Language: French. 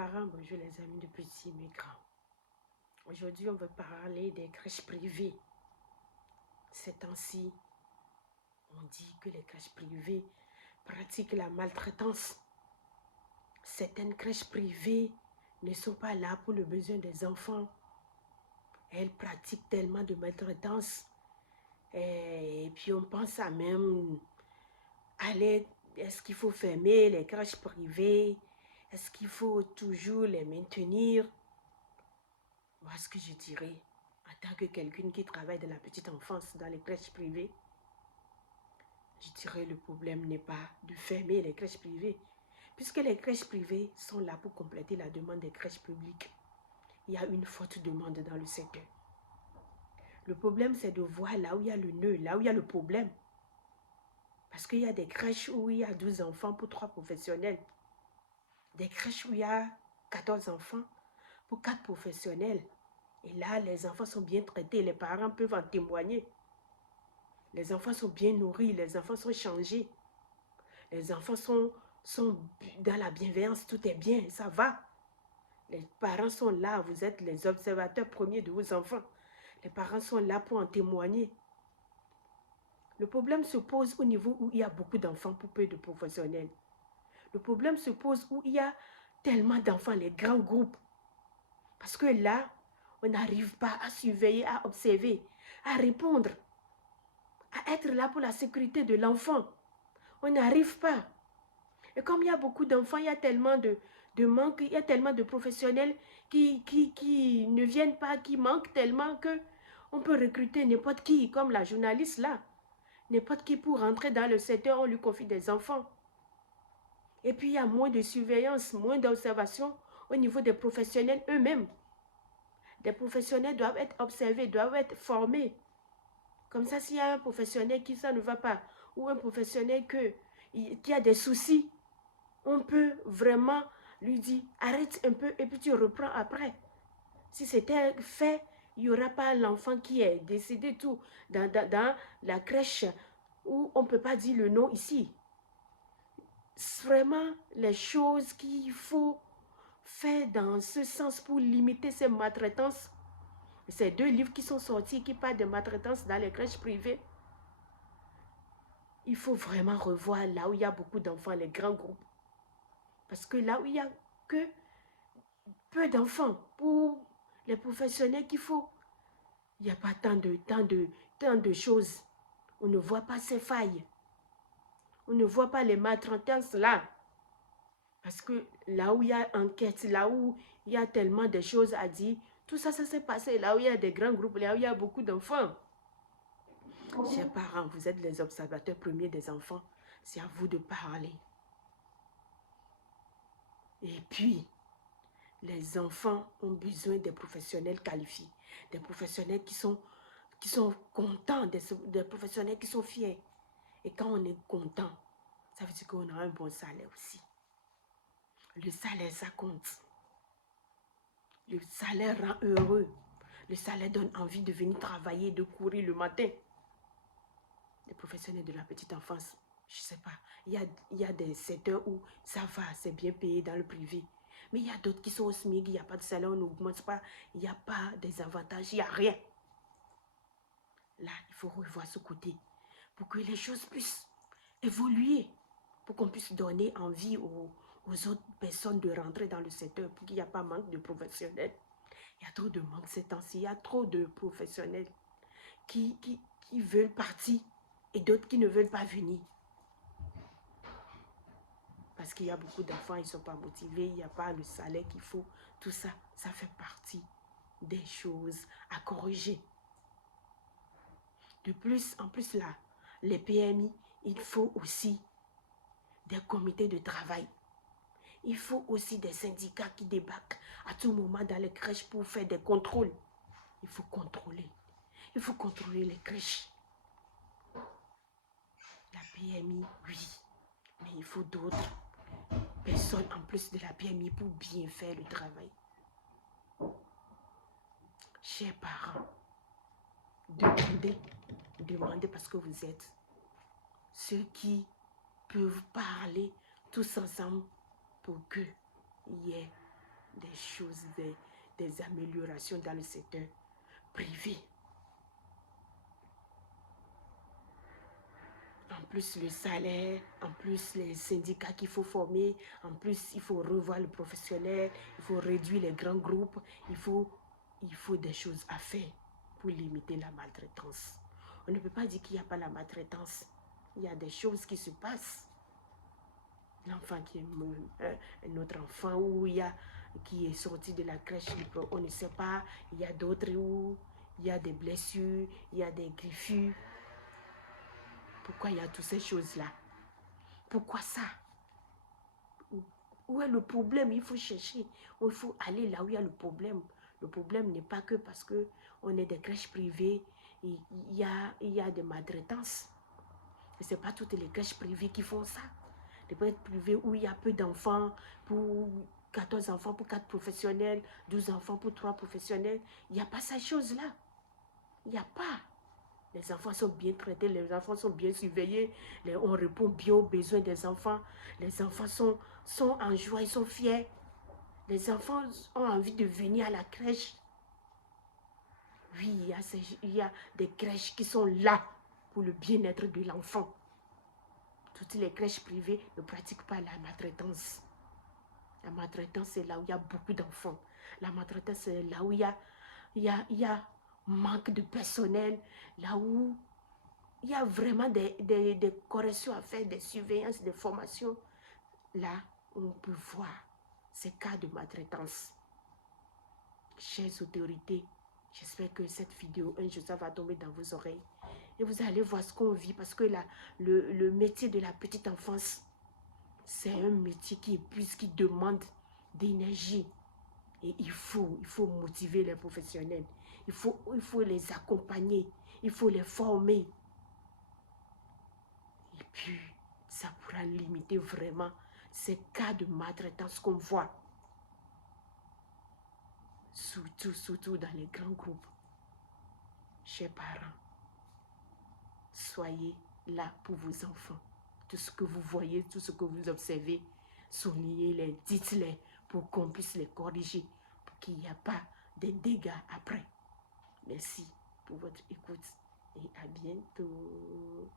parents, bonjour les amis de petits mais grands. Aujourd'hui, on va parler des crèches privées. Ces temps-ci, on dit que les crèches privées pratiquent la maltraitance. Certaines crèches privées ne sont pas là pour le besoin des enfants. Elles pratiquent tellement de maltraitance. Et puis on pense à même aller, est-ce qu'il faut fermer les crèches privées? Est-ce qu'il faut toujours les maintenir? Moi, ce que je dirais, en tant que quelqu'un qui travaille de la petite enfance dans les crèches privées, je dirais le problème n'est pas de fermer les crèches privées, puisque les crèches privées sont là pour compléter la demande des crèches publiques. Il y a une forte demande dans le secteur. Le problème, c'est de voir là où il y a le nœud, là où il y a le problème. Parce qu'il y a des crèches où il y a 12 enfants pour 3 professionnels. Des crèches où il y a 14 enfants pour 4 professionnels. Et là, les enfants sont bien traités, les parents peuvent en témoigner. Les enfants sont bien nourris, les enfants sont changés. Les enfants sont dans la bienveillance, tout est bien, ça va. Les parents sont là, vous êtes les observateurs premiers de vos enfants. Les parents sont là pour en témoigner. Le problème se pose au niveau où il y a beaucoup d'enfants pour peu de professionnels. Le problème se pose où il y a tellement d'enfants, les grands groupes. Parce que là, on n'arrive pas à surveiller, à observer, à répondre, à être là pour la sécurité de l'enfant. On n'arrive pas. Et comme il y a beaucoup d'enfants, il y a tellement de manque, il y a tellement de professionnels qui ne viennent pas, qui manquent tellement que on peut recruter n'importe qui, comme la journaliste là. N'importe qui pour rentrer dans le secteur, on lui confie des enfants. Et puis il y a moins de surveillance, moins d'observation au niveau des professionnels eux-mêmes. Des professionnels doivent être observés, doivent être formés. Comme ça, s'il y a un professionnel qui ça ne va pas, ou un professionnel qui a des soucis, on peut vraiment lui dire, arrête un peu et puis tu reprends après. Si c'était fait, il n'y aura pas l'enfant qui est décédé tout dans la crèche où on ne peut pas dire le nom ici. C'est vraiment les choses qu'il faut faire dans ce sens pour limiter ces maltraitances. Ces 2 livres qui sont sortis, qui parlent de maltraitance dans les crèches privées. Il faut vraiment revoir là où il y a beaucoup d'enfants, les grands groupes. Parce que là où il n'y a que peu d'enfants, pour les professionnels qu'il faut, il n'y a pas tant de choses. On ne voit pas ces failles. On ne voit pas les maltraitances là. Parce que là où il y a enquête, là où il y a tellement de choses à dire, tout ça, ça s'est passé là où il y a des grands groupes, là où il y a beaucoup d'enfants. Chers parents, vous êtes les observateurs premiers des enfants. C'est à vous de parler. Et puis, les enfants ont besoin des professionnels qualifiés, des professionnels qui sont contents, des professionnels qui sont fiers. Et quand on est content, ça veut dire qu'on a un bon salaire aussi. Le salaire, ça compte. Le salaire rend heureux. Le salaire donne envie de venir travailler, de courir le matin. Les professionnels de la petite enfance, je ne sais pas. Il y a des secteurs où ça va, c'est bien payé dans le privé. Mais il y a d'autres qui sont au SMIC, il n'y a pas de salaire, on n'augmente pas, il n'y a pas des avantages, il n'y a rien. Là, il faut revoir ce côté pour que les choses puissent évoluer, pour qu'on puisse donner envie aux autres personnes de rentrer dans le secteur, pour qu'il n'y ait pas manque de professionnels. Il y a trop de manque ces temps-ci, il y a trop de professionnels qui veulent partir et d'autres qui ne veulent pas venir. Parce qu'il y a beaucoup d'enfants, ils ne sont pas motivés, il n'y a pas le salaire qu'il faut. Tout ça, ça fait partie des choses à corriger. De plus, en plus là, les PMI, il faut aussi des comités de travail. Il faut aussi des syndicats qui débarquent à tout moment dans les crèches pour faire des contrôles. Il faut contrôler. Il faut contrôler les crèches. La PMI, oui. Mais il faut d'autres personnes en plus de la PMI pour bien faire le travail. Chers parents, demandez parce que vous êtes ceux qui peuvent parler tous ensemble pour qu'il y ait des choses, des améliorations dans le secteur privé. En plus, le salaire, en plus, les syndicats qu'il faut former, en plus, il faut revoir le professionnel, il faut réduire les grands groupes, il faut des choses à faire pour limiter la maltraitance. On ne peut pas dire qu'il n'y a pas la maltraitance. Il y a des choses qui se passent. L'enfant qui est un autre enfant où qui est sorti de la crèche, on ne sait pas. Il y a d'autres où il y a des blessures, il y a des griffures. Pourquoi il y a toutes ces choses-là? Pourquoi ça? Où est le problème? Il faut chercher. Il faut aller là où il y a le problème. Le problème n'est pas que parce qu'on est des crèches privées, il y a des maltraitances. Et ce n'est pas toutes les crèches privées qui font ça. Les crèches privées où il y a peu d'enfants, pour 14 enfants pour 4 professionnels, 12 enfants pour 3 professionnels. Il n'y a pas cette chose-là. Il n'y a pas. Les enfants sont bien traités, les enfants sont bien surveillés, on répond bien aux besoins des enfants. Les enfants sont en joie, ils sont fiers. Les enfants ont envie de venir à la crèche. Oui, il y a des crèches qui sont là pour le bien-être de l'enfant. Toutes les crèches privées ne pratiquent pas la maltraitance. La maltraitance, c'est là où il y a beaucoup d'enfants. La maltraitance, c'est là où il y a manque de personnel, là où il y a vraiment des corrections à faire, des surveillances, des formations. Là, on peut voir ces cas de maltraitance. Chères autorités, j'espère que cette vidéo, un jour, ça va tomber dans vos oreilles. Et vous allez voir ce qu'on vit, parce que le métier de la petite enfance, c'est un métier qui épuise, qui demande d'énergie. Et il faut motiver les professionnels. Il faut les accompagner. Il faut les former. Et puis, ça pourra limiter vraiment ces cas de maltraitance qu'on voit. Surtout dans les grands groupes. Chers parents, soyez là pour vos enfants. Tout ce que vous voyez, tout ce que vous observez, soulignez-les, dites-les pour qu'on puisse les corriger, pour qu'il n'y ait pas de dégâts après. Merci pour votre écoute et à bientôt.